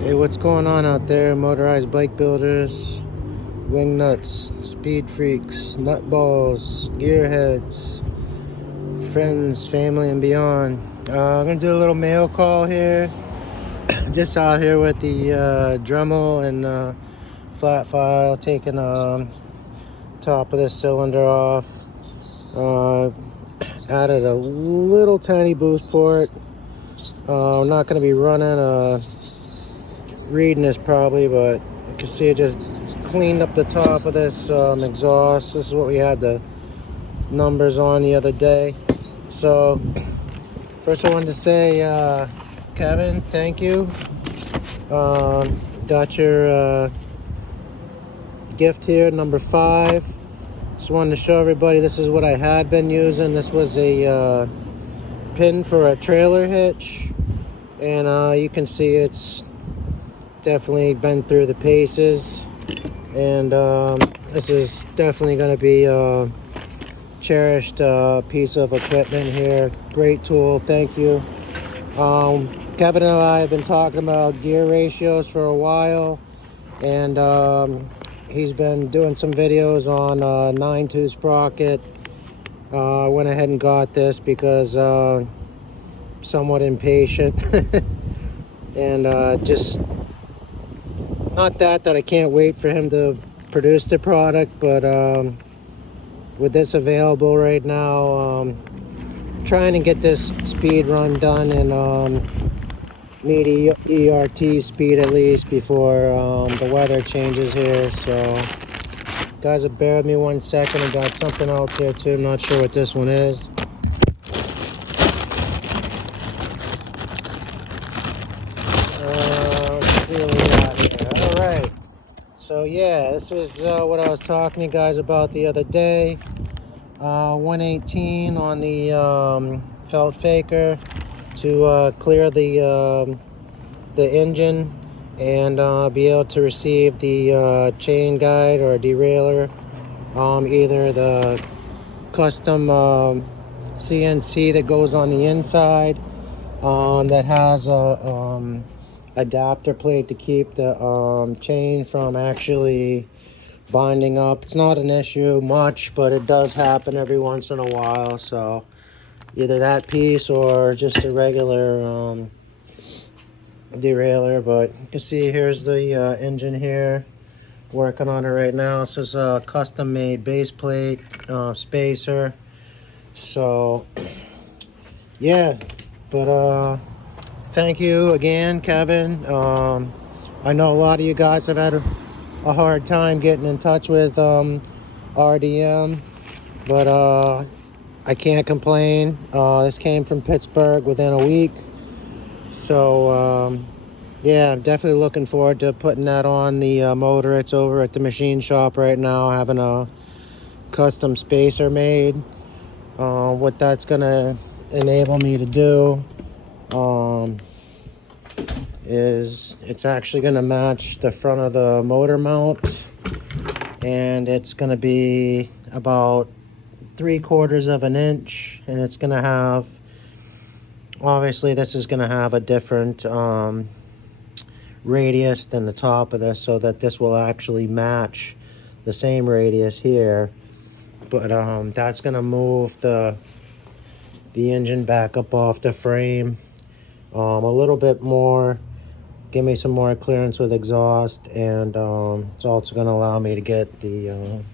Hey, what's going on out there, motorized bike builders, wing nuts, speed freaks, nutballs, gearheads, friends, family, and beyond? I'm gonna do a little mail call here. Just out here with the Dremel and flat file, taking top of this cylinder off. Added a little tiny boost port. I'm not gonna be running reading this probably, but you can see it just cleaned up the top of this exhaust. This is what we had the numbers on the other day. So first I wanted to say, Kevin, thank you. Got your gift here, number 5. Just wanted to show everybody this is what I had been using. This was a pin for a trailer hitch, and you can see it's definitely been through the paces, and this is definitely going to be a cherished piece of equipment here. Great tool, thank you. Kevin and I have been talking about gear ratios for a while, and he's been doing some videos on 9-2 sprocket. I went ahead and got this because somewhat impatient and just not that I can't wait for him to produce the product, but with this available right now, trying to get this speed run done and meet ERT speed at least before the weather changes here. So guys, bear with me 1 second. I got something else here too. I'm not sure what this one is. Let's see what we got here. All right. So yeah, this is what I was talking to you guys about the other day. 118 on the felt faker to clear the engine and be able to receive the chain guide or derailleur, either the custom CNC that goes on the inside that has a adapter plate to keep the chain from actually binding up. It's not an issue much, but it does happen every once in a while. So either that piece or just a regular derailleur. But you can see here's the engine here, working on it right now. This is a custom made base plate spacer. So yeah, but thank you again, Kevin. I know a lot of you guys have had a hard time getting in touch with RDM, but I can't complain. This came from Pittsburgh within a week. So yeah, I'm definitely looking forward to putting that on the motor. It's over at the machine shop right now, having a custom spacer made. What that's gonna enable me to do is it's actually going to match the front of the motor mount, and it's going to be about 3/4 of an inch, and it's going to have, obviously this is going to have a different radius than the top of this, so that this will actually match the same radius here. But that's going to move the engine back up off the frame a little bit more, give me some more clearance with exhaust, and it's also going to allow me to get the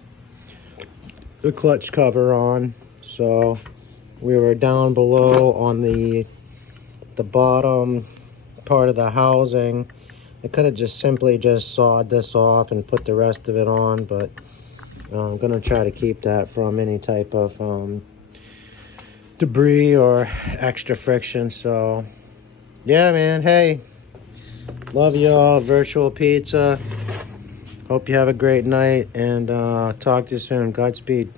clutch cover on. So we were down below on the bottom part of the housing. I could have just simply sawed this off and put the rest of it on, but I'm going to try to keep that from any type of debris or extra friction. So yeah, man, hey, love y'all. Virtual Pizza. Hope you have a great night, and talk to you soon. Godspeed.